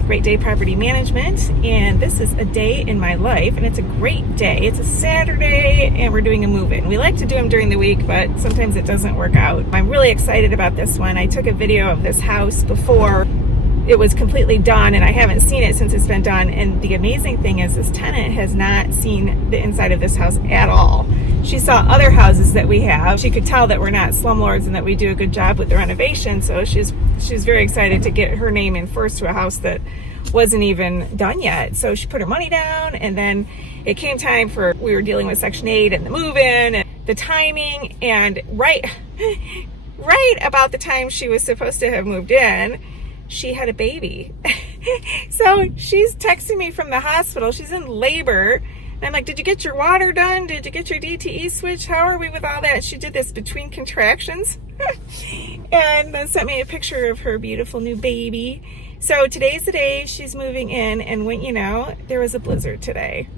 with Great Day Property Management, and this is a day in my life, and it's a great day. It's a Saturday, and we're doing a move-in. We like to do them during the week, but sometimes it doesn't work out. I'm really excited about this one. I took a video of this house before it was completely done, and I haven't seen it since it's been done. And the amazing thing is this tenant has not seen the inside of this house at all. She saw other houses that we have. She could tell that we're not slumlords and that we do a good job with the renovation, so she's very excited to get her name in first to a house that wasn't even done yet. So she put her money down, and then it came time for, we were dealing with Section 8 and the move-in and the timing, and right about the time she was supposed to have moved in, she had a baby. So she's texting me from the hospital. She's in labor. And I'm like, did you get your water done? Did you get your DTE switch? How are we with all that? She did this between contractions. And then sent me a picture of her beautiful new baby. So today's the day she's moving in, and wouldn't you know, there was a blizzard today.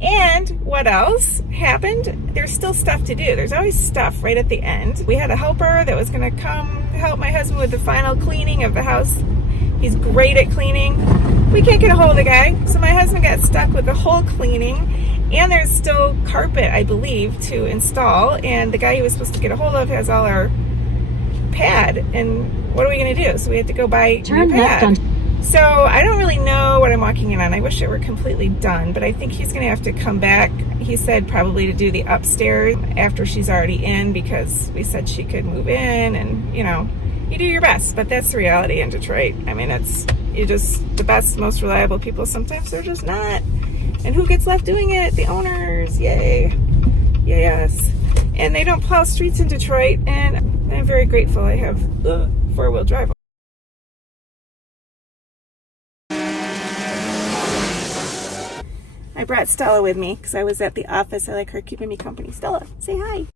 And what else happened? There's still stuff to do. There's always stuff right at the end. We had a helper that was gonna come help my husband with the final cleaning of the house. He's great at cleaning. We can't get a hold of the guy, so my husband got stuck with the whole cleaning, and there's still carpet, I believe, to install, and the guy he was supposed to get a hold of has all our pad, and what are we gonna do? So we had to go buy new pad. So I don't really know what I'm walking in on. I wish it were completely done, but I think he's gonna have to come back. He said probably to do the upstairs after she's already in, because we said she could move in, and you know, you do your best, but that's the reality in Detroit. I mean, you're just the best, most reliable people. Sometimes they're just not. And who gets left doing it? The owners. Yay. Yes. And they don't plow streets in Detroit, and I'm very grateful I have four-wheel drive. I brought Stella with me because I was at the office. I like her keeping me company. Stella, say hi.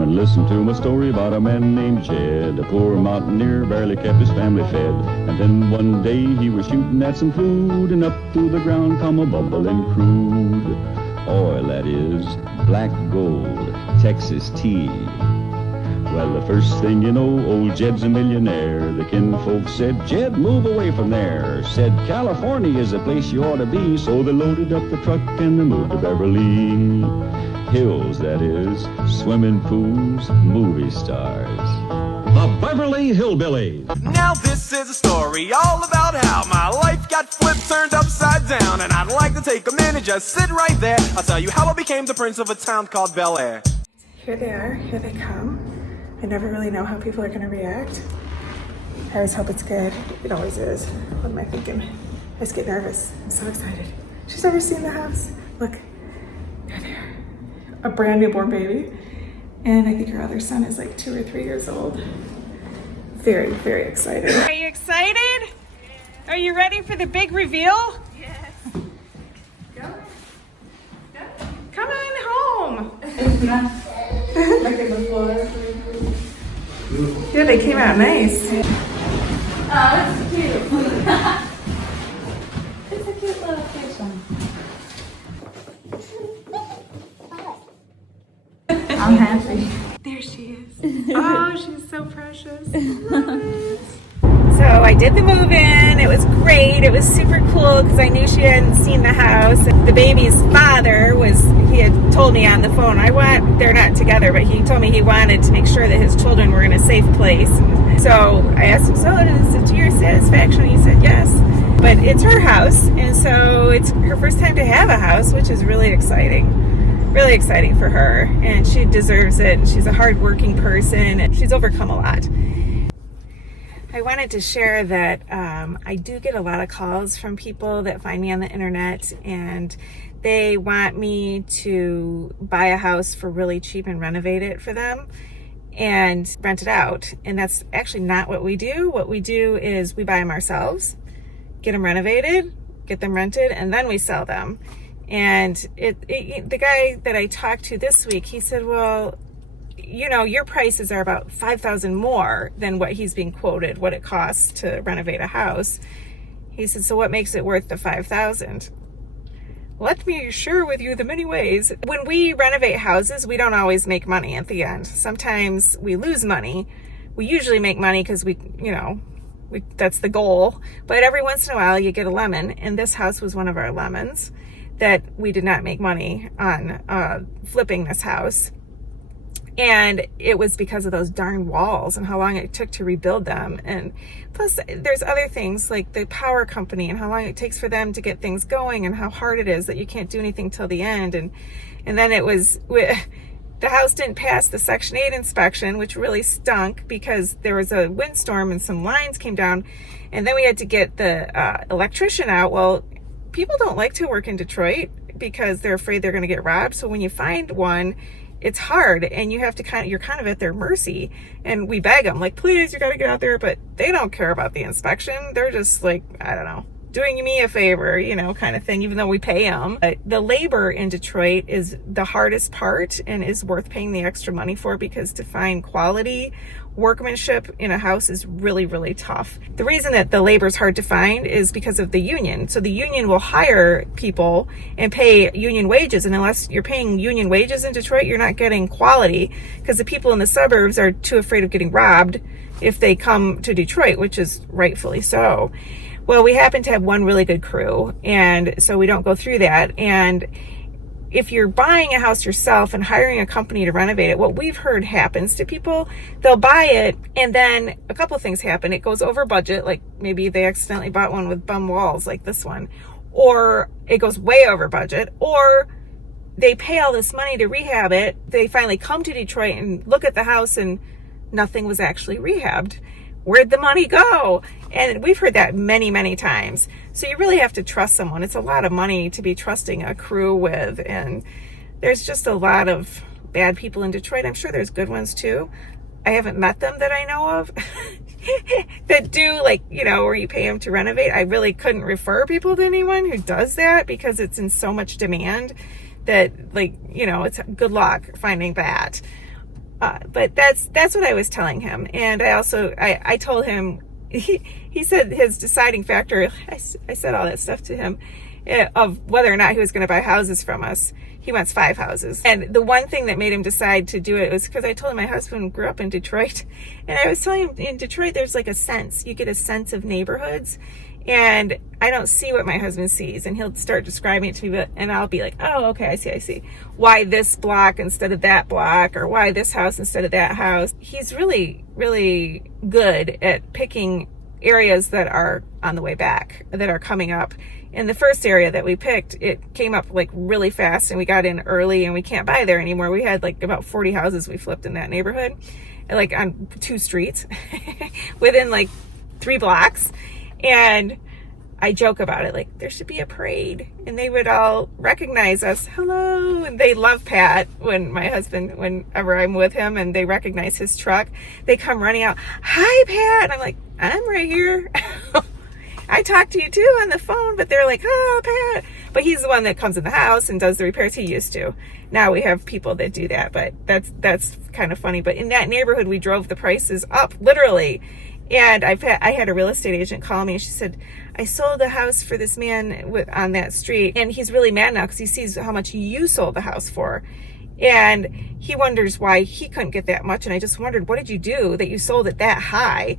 And listen to my story about a man named Jed. A poor mountaineer barely kept his family fed. And then one day he was shooting at some food, and up through the ground come a bubbling crude oil, that is, black gold, Texas tea. Well, the first thing you know, old Jed's a millionaire. The kinfolk said, Jed, move away from there. Said, California is the place you ought to be. So they loaded up the truck and they moved to Beverly Hills, that is, swimming pools, movie stars. The Beverly Hillbillies. Now this is a story all about how my life got flipped, turned upside down, and I'd like to take a minute, just sit right there. I'll tell you how I became the prince of a town called Bel Air. Here they are, here they come. I never really know how people are gonna react. I always hope it's good. It always is. What am I thinking? I just get nervous. I'm so excited. She's never seen the house. Look, here they are. A brand newborn baby. And I think her other son is like 2 or 3 years old. Very, very excited. Are you excited? Are you ready for the big reveal? Yes. Go. Come on home. Like in the floor. Yeah, they came out nice. Oh, that's cute. It's a cute little fish one. I'm happy. There she is. Oh, she's so precious. Love it. So I did the move-in. It was great. It was super cool because I knew she hadn't seen the house. The baby's father he had told me on the phone, they're not together, but he told me he wanted to make sure that his children were in a safe place. So I asked him, so is it to your satisfaction? And he said yes. But it's her house, and so it's her first time to have a house, which is really exciting. Really exciting for her, and she deserves it. She's a hard-working person, and she's overcome a lot. I wanted to share that I do get a lot of calls from people that find me on the internet, and they want me to buy a house for really cheap and renovate it for them and rent it out. And that's actually not what we do. What we do is we buy them ourselves, get them renovated, get them rented, and then we sell them. And the guy that I talked to this week, he said, well, you know, your prices are about $5,000 more than what he's being quoted, what it costs to renovate a house. He said, so what makes it worth the $5,000? Let me share with you the many ways. When we renovate houses, we don't always make money at the end. Sometimes we lose money. We usually make money because that's the goal. But every once in a while you get a lemon, and this house was one of our lemons that we did not make money on flipping this house. And it was because of those darn walls and how long it took to rebuild them. And plus there's other things like the power company and how long it takes for them to get things going and how hard it is that you can't do anything till the end. And then the house didn't pass the Section 8 inspection, which really stunk because there was a windstorm and some lines came down. And then we had to get the electrician out. Well, people don't like to work in Detroit because they're afraid they're going to get robbed. So when you find one, it's hard, and you have to you're kind of at their mercy. And we beg them, like, please, you got to get out there. But they don't care about the inspection. They're just like, I don't know, doing me a favor, kind of thing, even though we pay them. But the labor in Detroit is the hardest part and is worth paying the extra money for, because to find quality workmanship in a house is really, really tough. The reason that the labor is hard to find is because of the union. So the union will hire people and pay union wages. And unless you're paying union wages in Detroit, you're not getting quality, because the people in the suburbs are too afraid of getting robbed if they come to Detroit, which is rightfully so. Well, we happen to have one really good crew, and so we don't go through that. And if you're buying a house yourself and hiring a company to renovate it, what we've heard happens to people, they'll buy it and then a couple of things happen. It goes over budget, like maybe they accidentally bought one with bum walls like this one, or it goes way over budget, or they pay all this money to rehab it. They finally come to Detroit and look at the house and nothing was actually rehabbed. Where'd the money go? And we've heard that many, many times. So you really have to trust someone. It's a lot of money to be trusting a crew with. And there's just a lot of bad people in Detroit. I'm sure there's good ones too. I haven't met them that I know of that do, like, where you pay them to renovate. I really couldn't refer people to anyone who does that because it's in so much demand that, it's good luck finding that. But that's what I was telling him. And I told him, he said his deciding factor, I said all that stuff to him, of whether or not he was going to buy houses from us. He wants 5 houses. And the one thing that made him decide to do it was because I told him my husband grew up in Detroit. And I was telling him in Detroit, there's like a sense. You get a sense of neighborhoods. And I don't see what my husband sees. And he'll start describing it to me, and I'll be like, oh, okay, I see. Why this block instead of that block, or why this house instead of that house. He's really, really good at picking areas that are on the way back, that are coming up. In the first area that we picked, it came up like really fast, and we got in early, and we can't buy there anymore. We had like about 40 houses we flipped in that neighborhood, like on 2 streets, within like 3 blocks. And I joke about it, like there should be a parade, and they would all recognize us. Hello. And they love Pat whenever I'm with him and they recognize his truck, they come running out. Hi, Pat. And I'm like, I'm right here. I talked to you too on the phone, but they're like, oh, Pat. But he's the one that comes in the house and does the repairs. He used to. Now we have people that do that, but that's kind of funny. But in that neighborhood, we drove the prices up, literally. And I had a real estate agent call me, and she said, I sold the house for this man on that street, and he's really mad now because he sees how much you sold the house for. And he wonders why he couldn't get that much. And I just wondered, what did you do that you sold it that high?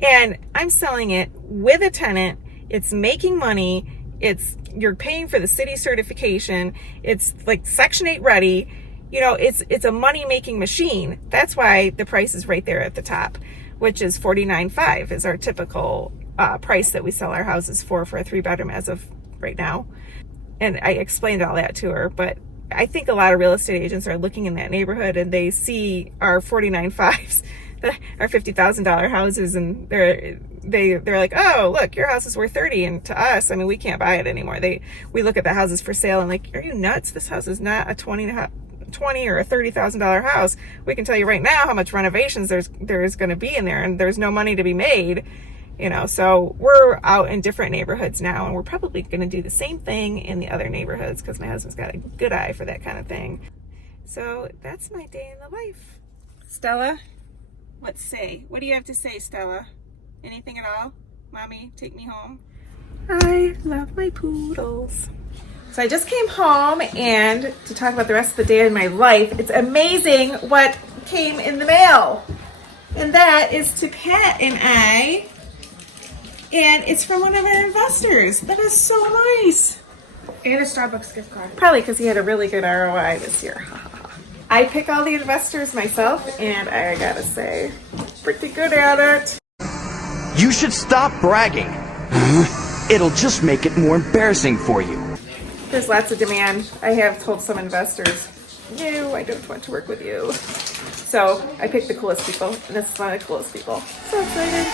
And I'm selling it with a tenant. It's making money. You're paying for the city certification. It's like Section 8 ready. It's a money-making machine. That's why the price is right there at the top, which is $49,500 is our typical price that we sell our houses for a 3-bedroom as of right now. And I explained all that to her, but I think a lot of real estate agents are looking in that neighborhood and they see our $49,500s. our $50,000 houses, and they're like, oh, look, your house is worth 30, and to us, I mean, we can't buy it anymore. We look at the houses for sale and like, are you nuts? This house is not a $20 or a $30,000 house. We can tell you right now how much renovations there's going to be in there, and there's no money to be made. You know, so we're out in different neighborhoods now, and we're probably going to do the same thing in the other neighborhoods because my husband's got a good eye for that kind of thing. So that's my day in the life. Stella, what do you have to say, Stella? Anything at all? Mommy, take me home. I love my poodles. So I just came home and to talk about the rest of the day in my life. It's amazing what came in the mail. And that is to Pat and I. And it's from one of our investors. That is so nice. And a Starbucks gift card. Probably because he had a really good ROI this year. I pick all the investors myself, and I gotta say, pretty good at it. You should stop bragging. It'll just make it more embarrassing for you. There's lots of demand. I have told some investors, no, I don't want to work with you. So I picked the coolest people, and this is one of the coolest people. So excited.